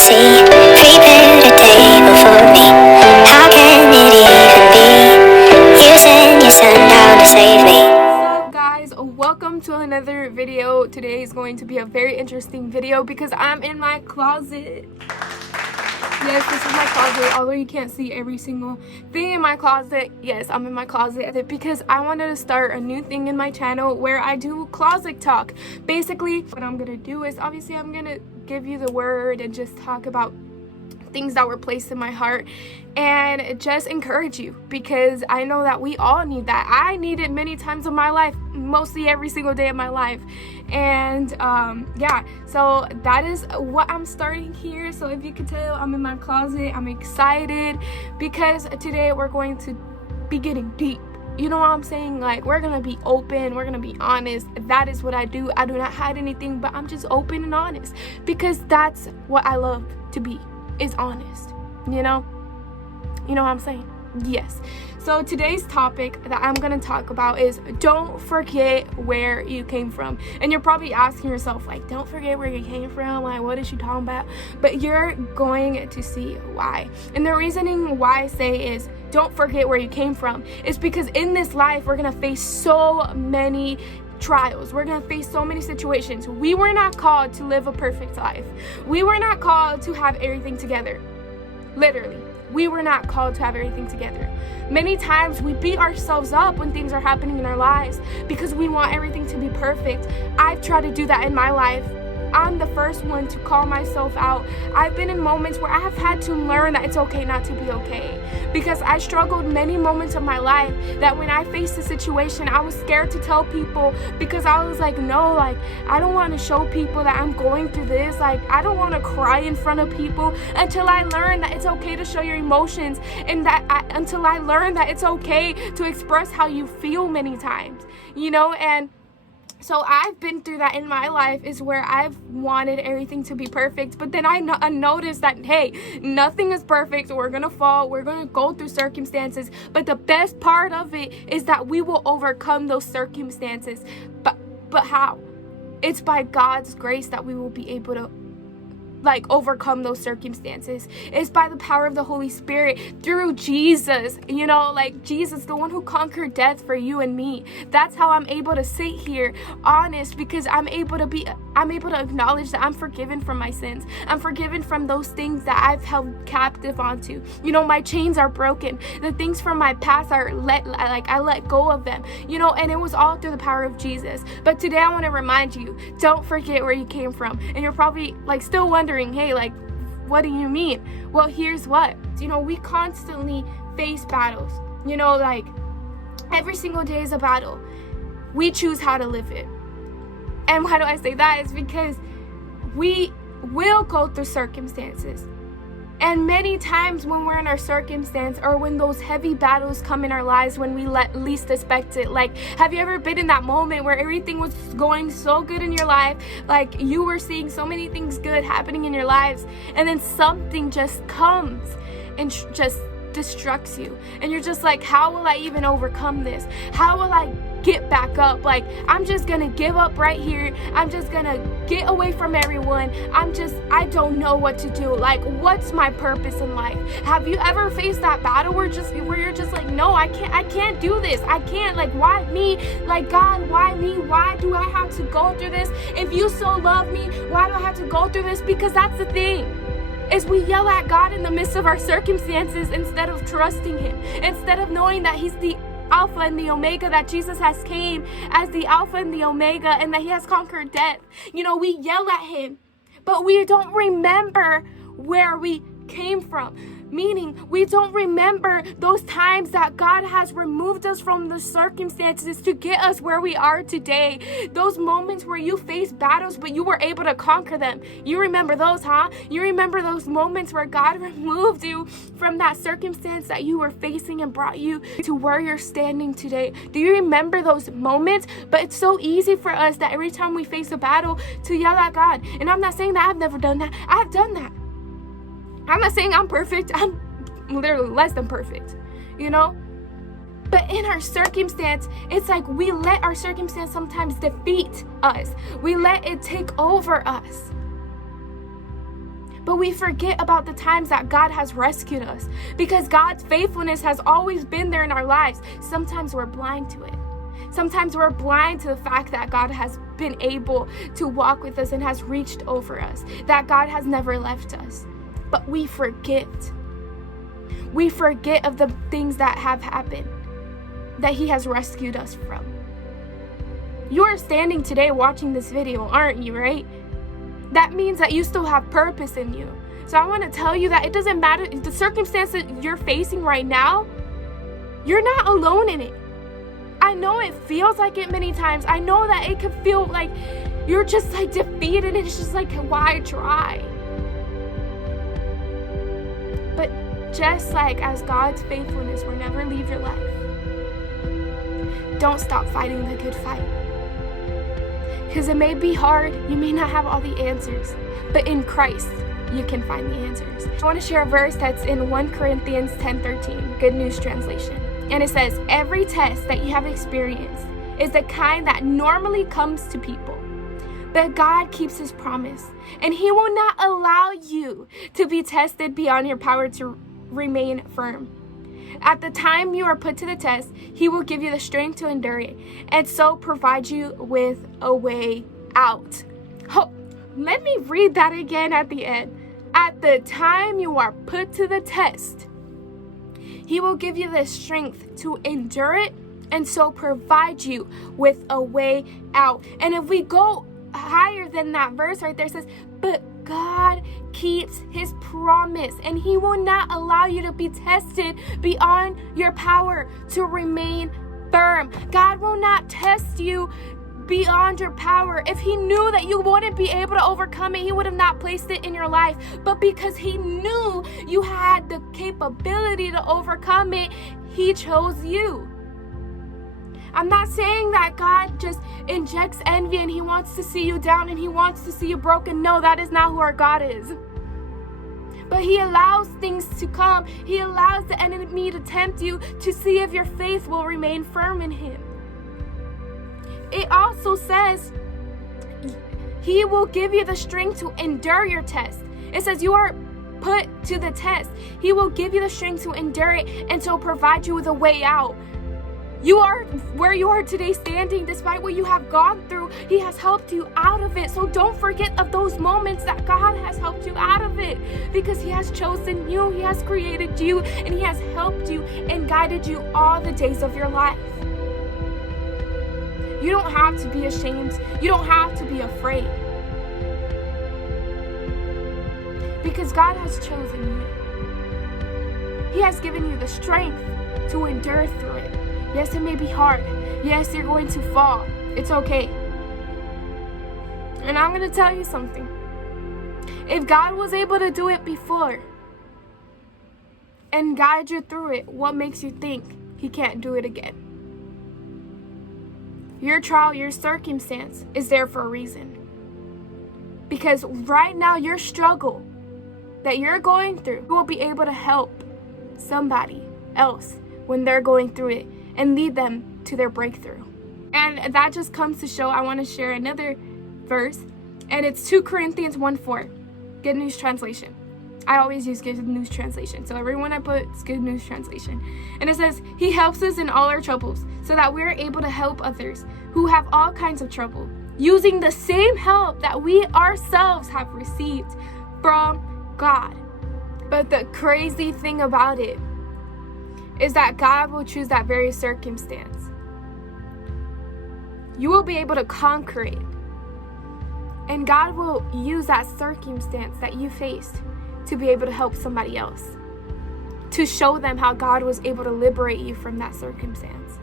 see. Prepare the table for me. How can it even be? You sent your son down to save me. What's up, guys? Welcome to another video. Today is going to be a very interesting video because I'm in my closet. Yes, this is my closet, although you can't see every single thing in my closet. Yes, I'm in my closet because I wanted to start a new thing in my channel where I do closet talk. Basically, what I'm gonna do is, obviously, I'm gonna give you the word and just talk about things that were placed in my heart and just encourage you, because I know that we all need that. I need it many times in my life, mostly every single day of my life. And yeah, so that is what I'm starting here. So if you could tell, I'm in my closet. I'm excited because today we're going to be getting deep. You know what I'm saying? Like, we're gonna be open, we're gonna be honest. That is what I do. I do not hide anything, but I'm just open and honest because that's what I love to be, is honest. You know what I'm saying? Yes. So today's topic that I'm gonna talk about is don't forget where you came from. And you're probably asking yourself, like, don't forget where you came from, like, what is she talking about? But you're going to see why. And the reasoning why I say is don't forget where you came from is because in this life we're gonna face so many trials. We're gonna face so many situations. We were not called to live a perfect life. We were not called to have everything together. Literally, we were not called to have everything together. Many times we beat ourselves up when things are happening in our lives because we want everything to be perfect. I've tried to do that in my life. I'm the first one to call myself out. I've been in moments where I have had to learn that it's okay not to be okay, because I struggled many moments of my life that when I faced a situation, I was scared to tell people because I was like, no, like, I don't want to show people that I'm going through this. Like, I don't want to cry in front of people until I learn that it's okay to show your emotions, and until I learn that it's okay to express how you feel many times, and so I've been through that in my life, is where I've wanted everything to be perfect, but then I noticed that, hey, nothing is perfect. We're gonna fall, we're gonna go through circumstances, but the best part of it is that we will overcome those circumstances. But how? It's by God's grace that we will be able to overcome those circumstances. It's by the power of the Holy Spirit through Jesus, Jesus, the one who conquered death for you and me. That's how I'm able to sit here honest, because I'm able to acknowledge that I'm forgiven from my sins. I'm forgiven from those things that I've held captive onto. My chains are broken. The things from my past are I let go of them, and it was all through the power of Jesus. But today I want to remind you, don't forget where you came from. And you're probably still wondering, hey, what do you mean? Well, here's what. We constantly face battles. Every single day is a battle. We choose how to live it. And why do I say that? Is because we will go through circumstances. And many times when we're in our circumstance, or when those heavy battles come in our lives, when we least expect it, have you ever been in that moment where everything was going so good in your life, you were seeing so many things good happening in your lives, and then something just comes and just destructs you, and you're just like, how will I even overcome this? How will I get back up? I'm just gonna give up right here. I'm just gonna get away from everyone. I don't know what to do. What's my purpose in life? Have you ever faced that battle where you're just like, no, I can't do this. I can't, why me? God, why me? Why do I have to go through this? If you so love me, why do I have to go through this? Because that's the thing, is we yell at God in the midst of our circumstances instead of trusting Him, instead of knowing that He's the Alpha and the Omega, that Jesus has came as the Alpha and the Omega, and that He has conquered death. We yell at Him, but we don't remember where we came from. Meaning, we don't remember those times that God has removed us from the circumstances to get us where we are today. Those moments where you face battles, but you were able to conquer them. You remember those, huh? You remember those moments where God removed you from that circumstance that you were facing and brought you to where you're standing today. Do you remember those moments? But it's so easy for us that every time we face a battle to yell at God. And I'm not saying that I've never done that. I've done that. I'm not saying I'm perfect. I'm literally less than perfect, But in our circumstance, it's we let our circumstance sometimes defeat us. We let it take over us. But we forget about the times that God has rescued us, because God's faithfulness has always been there in our lives. Sometimes we're blind to it. Sometimes we're blind to the fact that God has been able to walk with us and has reached over us, that God has never left us. But we forget. We forget of the things that have happened, that He has rescued us from. You are standing today watching this video, aren't you, right? That means that you still have purpose in you. So I want to tell you that it doesn't matter the circumstance that you're facing right now, you're not alone in it. I know it feels like it many times. I know that it can feel like you're just like defeated and it's just like, why try? But just like as God's faithfulness will never leave your life, don't stop fighting the good fight. Because it may be hard, you may not have all the answers, but in Christ, you can find the answers. I want to share a verse that's in 1 Corinthians 10:13, Good News Translation. And it says, every test that you have experienced is the kind that normally comes to people. But God keeps His promise, and He will not allow you to be tested beyond your power to remain firm. At the time you are put to the test, He will give you the strength to endure it, and so provide you with a way out. Oh, let me read that again at the end. At the time you are put to the test, He will give you the strength to endure it, and so provide you with a way out. And if we go higher than that verse right there, it says, but God keeps His promise, and He will not allow you to be tested beyond your power to remain firm. God will not test you beyond your power. If He knew that you wouldn't be able to overcome it, He would have not placed it in your life. But because He knew you had the capability to overcome it, He chose you. I'm not saying that God just injects envy and He wants to see you down and He wants to see you broken. No, that is not who our God is. But He allows things to come. He allows the enemy to tempt you to see if your faith will remain firm in Him. It also says He will give you the strength to endure your test. It says you are put to the test. He will give you the strength to endure it, and so provide you with a way out. You are where you are today standing despite what you have gone through. He has helped you out of it. So don't forget of those moments that God has helped you out of it, because He has chosen you, He has created you, and He has helped you and guided you all the days of your life. You don't have to be ashamed. You don't have to be afraid, because God has chosen you. He has given you the strength to endure through it. Yes, it may be hard. Yes, you're going to fall. It's okay. And I'm going to tell you something. If God was able to do it before and guide you through it, what makes you think He can't do it again? Your trial, your circumstance is there for a reason. Because right now, your struggle that you're going through, you will be able to help somebody else when they're going through it and lead them to their breakthrough. And that just comes to show, I want to share another verse, and it's 2 Corinthians 1:4, Good News Translation. I always use Good News Translation, so everyone I put is Good News Translation. And it says, He helps us in all our troubles, so that we are able to help others who have all kinds of trouble, using the same help that we ourselves have received from God. But the crazy thing about it is that God will choose that very circumstance. You will be able to conquer it. And God will use that circumstance that you faced to be able to help somebody else, to show them how God was able to liberate you from that circumstance.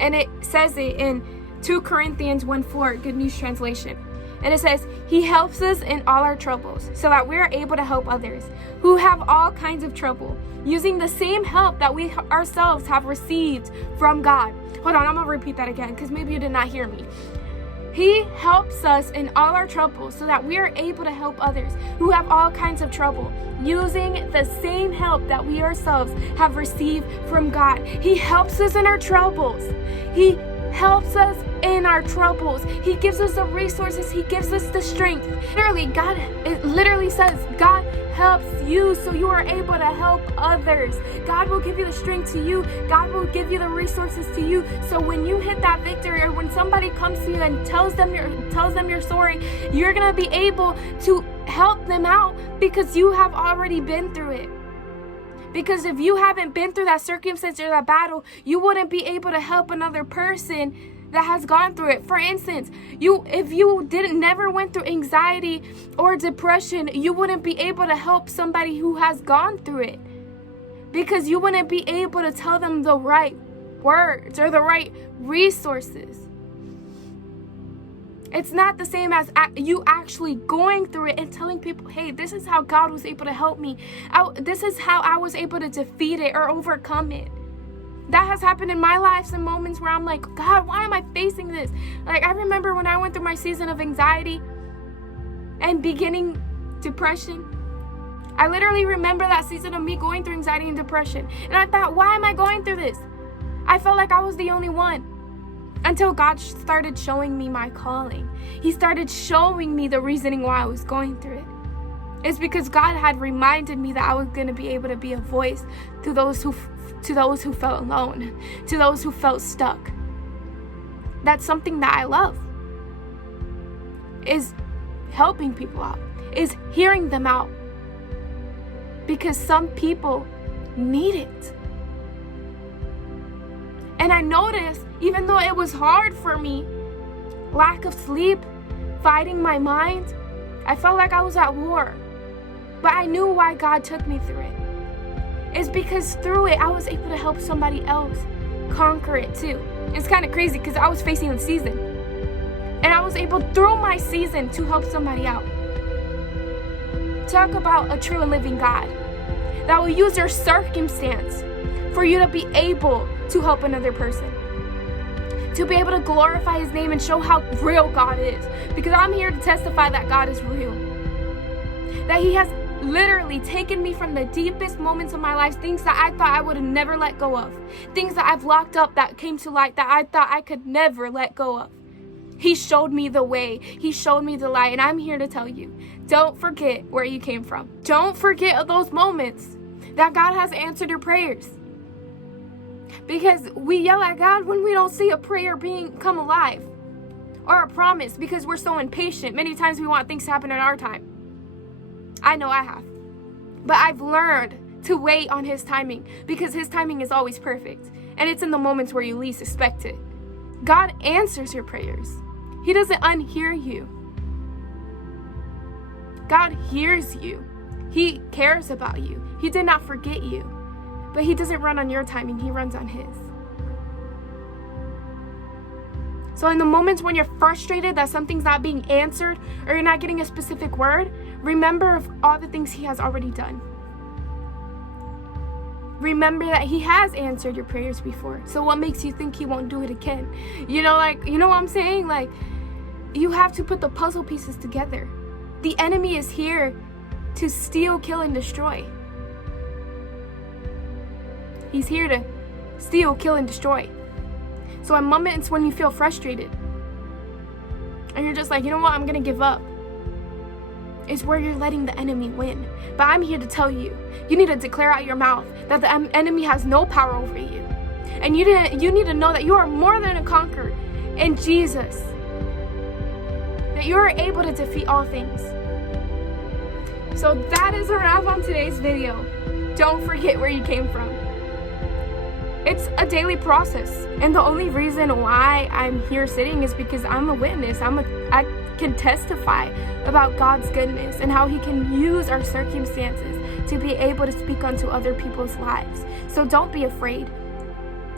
And it says it in 2 Corinthians 1:4, Good News Translation. And it says, He helps us in all our troubles, so that we are able to help others who have all kinds of trouble, using the same help that we ourselves have received from God. Hold on, I'm going to repeat that again, because maybe you did not hear me. He helps us in all our troubles, so that we are able to help others who have all kinds of trouble, using the same help that we ourselves have received from God. He helps us in our troubles. He helps us in our troubles. He gives us the resources. He gives us the strength. Literally, it literally says God helps you so you are able to help others. God will give you the strength to you. God will give you the resources to you. So when you hit that victory, or when somebody comes to you and tells them your story, you're gonna be able to help them out because you have already been through it. Because if you haven't been through that circumstance or that battle, you wouldn't be able to help another person that has gone through it. For instance, if you never went through anxiety or depression, you wouldn't be able to help somebody who has gone through it, because you wouldn't be able to tell them the right words or the right resources. It's not the same as you actually going through it and telling people, hey, this is how God was able to help me. This is how I was able to defeat it or overcome it. That has happened in my life, some moments where I'm like, God, why am I facing this? Like, I remember when I went through my season of anxiety and beginning depression. I literally remember that season of me going through anxiety and depression. And I thought, why am I going through this? I felt like I was the only one. Until God started showing me my calling. He started showing me the reasoning why I was going through it. It's because God had reminded me that I was going to be able to be a voice to those who felt alone, to those who felt stuck. That's something that I love, is helping people out, is hearing them out, because some people need it. And I noticed, even though it was hard for me, lack of sleep, fighting my mind, I felt like I was at war. But I knew why God took me through it. It's because through it, I was able to help somebody else conquer it too. It's kind of crazy because I was facing a season. And I was able, through my season, to help somebody out. Talk about a true and living God that will use your circumstance for you to be able to help another person, to be able to glorify His name and show how real God is. Because I'm here to testify that God is real, that He has literally taken me from the deepest moments of my life, things that I thought I would have never let go of, things that I've locked up that came to light that I thought I could never let go of. He showed me the way. He showed me the light. And I'm here to tell you, don't forget where you came from. Don't forget those moments that God has answered your prayers. Because we yell at God when we don't see a prayer come alive, or a promise, because we're so impatient. Many times we want things to happen in our time. I know I have. But I've learned to wait on His timing, because His timing is always perfect. And it's in the moments where you least expect it. God answers your prayers. He doesn't unhear you. God hears you. He cares about you. He did not forget you. But He doesn't run on your timing. He runs on His. So in the moments when you're frustrated that something's not being answered, or you're not getting a specific word, remember of all the things He has already done. Remember that He has answered your prayers before. So what makes you think He won't do it again? You know what I'm saying? Like, you have to put the puzzle pieces together. The enemy is here to steal, kill, and destroy. He's here to steal, kill, and destroy. So in moments when you feel frustrated and you're just like, you know what, I'm going to give up, is where you're letting the enemy win. But I'm here to tell you, you need to declare out your mouth that the enemy has no power over you. And you need to know that you are more than a conqueror in Jesus. That you are able to defeat all things. So that is a wrap on today's video. Don't forget where you came from. It's a daily process, and the only reason why I'm here sitting is because I'm a witness. I can testify about God's goodness and how He can use our circumstances to be able to speak unto other people's lives. So don't be afraid.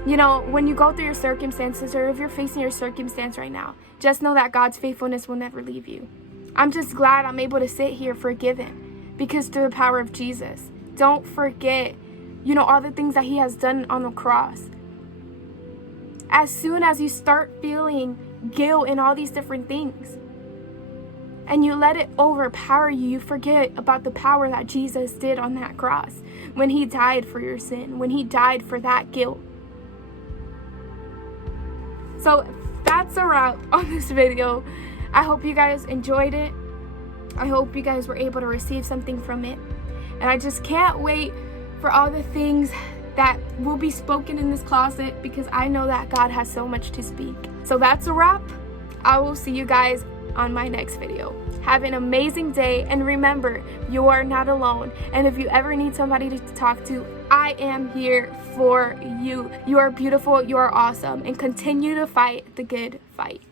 You know, when you go through your circumstances, or if you're facing your circumstance right now, just know that God's faithfulness will never leave you. I'm just glad I'm able to sit here forgiven, because through the power of Jesus. Don't forget, all the things that He has done on the cross. As soon as you start feeling guilt and all these different things, and you let it overpower you, you forget about the power that Jesus did on that cross, when He died for your sin, when He died for that guilt. So that's a wrap on this video. I hope you guys enjoyed it. I hope you guys were able to receive something from it. And I just can't wait for all the things that will be spoken in this closet, because I know that God has so much to speak. So that's a wrap. I will see you guys on my next video. Have an amazing day, and remember, you are not alone. And if you ever need somebody to talk to, I am here for you. You are beautiful, you are awesome, and continue to fight the good fight.